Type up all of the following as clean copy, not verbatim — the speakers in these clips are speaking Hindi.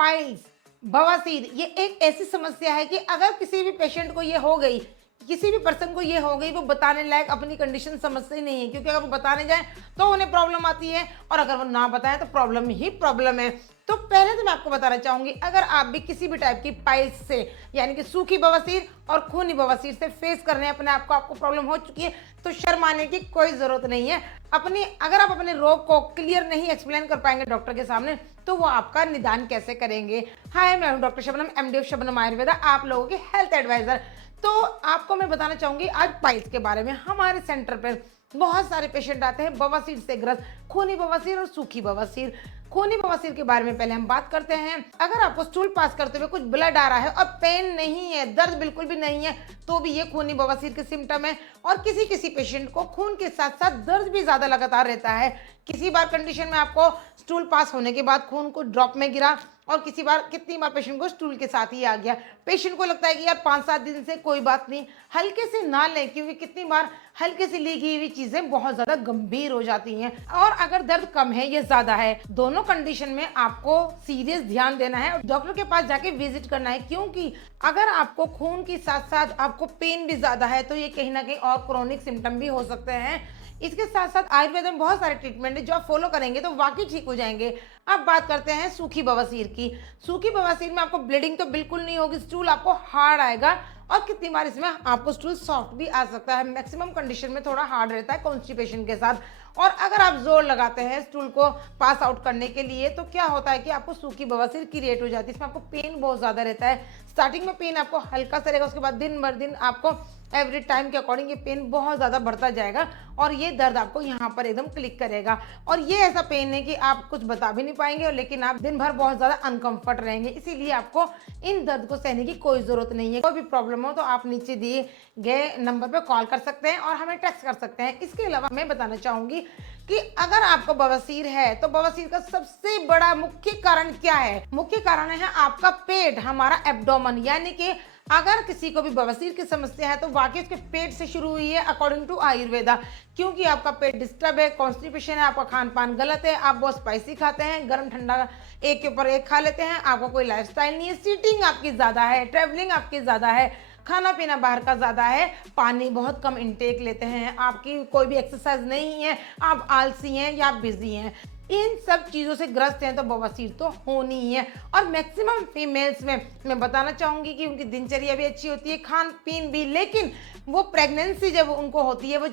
पाइल्स, बवासीर, ये एक ऐसी समस्या है कि अगर किसी भी पेशेंट को ये हो गई, किसी भी पर्सन को ये हो गई, वो बताने लायक अपनी कंडीशन समझते ही नहीं है, क्योंकि अगर वो बताने जाए तो उन्हें प्रॉब्लम आती है और अगर वो ना बताएं तो प्रॉब्लम ही प्रॉब्लम है। तो पहले तो मैं आपको बताना चाहूंगी, अगर आप भी किसी भी टाइप की पाइल्स से यानी कि सूखी बवासीर और खूनी बवासीर से फेस कर रहे हैं अपने आप को, आपको प्रॉब्लम हो चुकी है, तो शर्माने की कोई जरूरत नहीं है। अगर आप अपने रोग को क्लियर नहीं एक्सप्लेन कर पाएंगे डॉक्टर के सामने, तो वो आपका निदान कैसे करेंगे। हाय, मैं हूं doctor Shabnam, MD of Shabnam Ayurveda, आप लोगों की हेल्थ एडवाइजर। तो आपको मैं बताना चाहूंगी आज पाइल्स के बारे में। हमारे सेंटर पर बहुत सारे पेशेंट आते हैं बवासीर से ग्रस्त, खूनी बवासीर और सूखी बवासीर। खूनी बवासीर के बारे में पहले हम बात करते हैं। अगर आपको स्टूल पास करते हुए कुछ ब्लड आ रहा है और पेन नहीं है, दर्द बिल्कुल भी नहीं है, तो भी ये खूनी बवासीर के सिम्टम है। और किसी किसी पेशेंट को खून के साथ साथ दर्द भी ज्यादा लगातार रहता है। किसी बार कंडीशन में आपको स्टूल पास होने के बाद खून को ड्रॉप में गिरा, और कितनी बार पेशेंट को स्टूल के साथ ही आ गया। पेशेंट को लगता है कि यार 5-7 दिन से कोई बात नहीं, हल्के से ना लें, क्योंकि कितनी बार हल्के से ली गई हुई चीजें बहुत ज्यादा गंभीर हो जाती हैं। और अगर दर्द कम है या ज्यादा है, दोनों कंडीशन में आपको सीरियस ध्यान देना है और डॉक्टर के पास जाके विजिट करना है। क्योंकि अगर आपको खून के साथ साथ आपको पेन भी ज्यादा है, तो ये कहीं ना कहीं और क्रोनिक सिम्टम भी हो सकते हैं। इसके साथ साथ आयुर्वेद में बहुत सारे ट्रीटमेंट है जो आप फॉलो करेंगे तो वाकई ठीक हो जाएंगे। अब बात करते हैं सूखी बवासीर की। सूखी बवासीर में आपको ब्लीडिंग तो बिल्कुल नहीं होगी, स्टूल आपको हार्ड आएगा, और कितनी बार इसमें आपको स्टूल सॉफ्ट भी आ सकता है। मैक्सिमम कंडीशन में थोड़ा हार्ड रहता है कॉन्स्टिपेशन के साथ। और अगर आप जोर लगाते हैं स्टूल को पास आउट करने के लिए, तो क्या होता है कि आपको सूखी बवासीर क्रिएट हो जाती है। इसमें आपको पेन बहुत ज्यादा रहता है। स्टार्टिंग में पेन आपको हल्का सा रहेगा, उसके बाद दिन भर दिन आपको एवरी टाइम के अकॉर्डिंग ये पेन बहुत ज़्यादा बढ़ता जाएगा और ये दर्द आपको यहाँ पर एकदम क्लिक करेगा। और ये ऐसा पेन है कि आप कुछ बता भी नहीं पाएंगे, और लेकिन आप दिन भर बहुत ज़्यादा अनकंफर्ट रहेंगे। इसीलिए आपको इन दर्द को सहने की कोई ज़रूरत नहीं है। कोई भी प्रॉब्लम हो तो आप नीचे दिए गए नंबर पर कॉल कर सकते हैं और हमें टेक्स्ट कर सकते हैं। इसके अलावा मैं बताना चाहूँगी कि अगर आपको बवासीर है तो बवासीर का सबसे बड़ा मुख्य कारण क्या है। मुख्य कारण है आपका पेट, हमारा एब्डोमेन। यानी कि अगर किसी को भी बवासीर की समस्या है तो वाकई उसके पेट से शुरू हुई है अकॉर्डिंग टू आयुर्वेदा। क्योंकि आपका पेट डिस्टर्ब है, कॉन्स्टिपेशन है, आपका खान पान गलत है, आप बहुत स्पाइसी खाते हैं, गर्म ठंडा एक के ऊपर एक खा लेते हैं, आपका कोई लाइफस्टाइल नहीं है, सीटिंग आपकी ज्यादा है, ट्रेवलिंग आपकी ज्यादा है, खाना पीना बाहर का ज्यादा है, पानी बहुत कम इंटेक लेते हैं, आपकी कोई भी एक्सरसाइज नहीं है, आप आलसी हैं या बिजी हैं, इन सब चीज़ों से ग्रस्त हैं, तो बवासीर तो होनी ही है। और मैक्सिमम फीमेल्स में मैं बताना चाहूँगी कि उनकी दिनचर्या भी अच्छी होती है, खान पीन भी, लेकिन वो प्रेगनेंसी जब उनको होती है, वो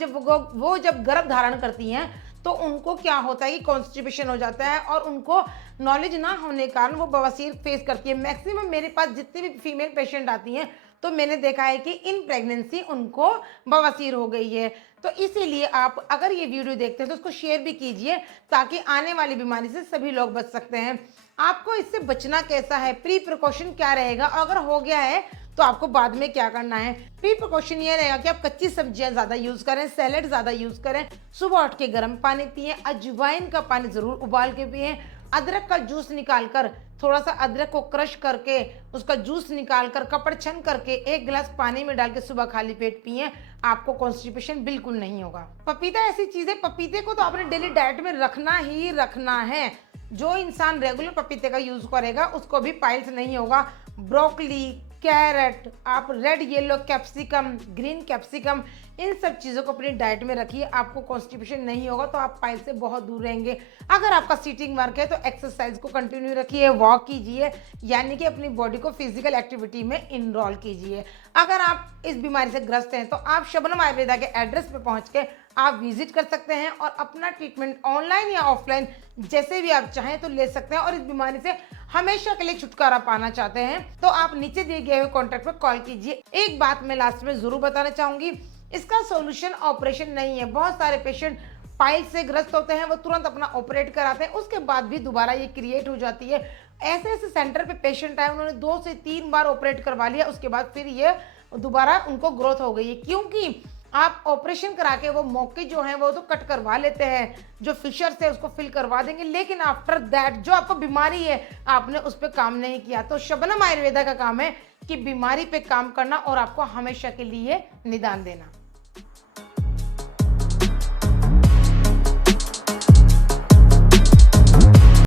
जब गर्भ धारण करती हैं, तो उनको क्या होता है कि कॉन्स्टिपेशन हो जाता है और उनको नॉलेज ना होने के कारण वो बवासीर फेस करती है। मैक्सिमम मेरे पास जितनी भी फीमेल पेशेंट आती हैं, तो मैंने देखा है कि इन प्रेगनेंसी उनको बवासीर हो गई है। तो इसीलिए आप अगर ये वीडियो देखते हैं तो उसको शेयर भी कीजिए, ताकि आने वाली बीमारी से सभी लोग बच सकते हैं। आपको इससे बचना कैसा है, प्री प्रिकॉशन क्या रहेगा, अगर हो गया है तो आपको बाद में क्या करना है। प्री प्रिकॉशन ये रहेगा कि आप कच्ची सब्जियां ज्यादा यूज करें, सैलेड ज्यादा यूज करें, सुबह उठ के गर्म पानी पिए, अजवाइन का पानी जरूर उबाल के पिए, अदरक का जूस निकालकर, थोड़ा सा अदरक को क्रश करके उसका जूस निकालकर कपड़ छन करके 1 गिलास पानी में डाल के सुबह खाली पेट पिए, आपको कॉन्स्टिपेशन बिल्कुल नहीं होगा। पपीता ऐसी चीज है, पपीते को तो आपने डेली डाइट में रखना ही रखना है। जो इंसान रेगुलर पपीते का यूज करेगा उसको भी पाइल्स नहीं होगा। ब्रोकली, कैरेट, आप red yellow capsicum, green capsicum, इन सब चीज़ों को अपनी डाइट में रखिए, आपको कॉन्स्टिपेशन नहीं होगा, तो आप पाइल्स से बहुत दूर रहेंगे। अगर आपका सीटिंग वर्क है तो एक्सरसाइज को कंटिन्यू रखिए, वॉक कीजिए, यानी कि अपनी बॉडी को फिजिकल एक्टिविटी में इनरोल कीजिए। अगर आप इस बीमारी से ग्रस्त हैं तो आप शबनम आयुर्वेदा के एड्रेस पे पहुंच के आप विजिट कर सकते हैं और अपना ट्रीटमेंट ऑनलाइन या ऑफलाइन जैसे भी आप चाहें तो ले सकते हैं। और इस बीमारी से हमेशा के लिए छुटकारा पाना चाहते हैं तो आप नीचे दिए गए हुए कॉन्टैक्ट पर कॉल कीजिए। एक बात मैं लास्ट में जरूर बताना चाहूंगी, इसका सॉल्यूशन ऑपरेशन नहीं है। बहुत सारे पेशेंट पाइल्स से ग्रस्त होते हैं, वो तुरंत अपना ऑपरेट कराते हैं, उसके बाद भी दोबारा ये क्रिएट हो जाती है। ऐसे ऐसे सेंटर पे पेशेंट आए, उन्होंने 2 से 3 बार ऑपरेट करवा लिया, उसके बाद फिर ये दोबारा उनको ग्रोथ हो गई है। क्योंकि आप ऑपरेशन करा के वो मौके जो हैं वो तो कट करवा लेते हैं, जो फिशर्स है उसको फिल करवा देंगे, लेकिन आफ्टर दैट जो आपको बीमारी है आपने उस पर काम नहीं किया। तो शबनम आयुर्वेदा का काम है कि बीमारी पे काम करना और आपको हमेशा के लिए निदान देना।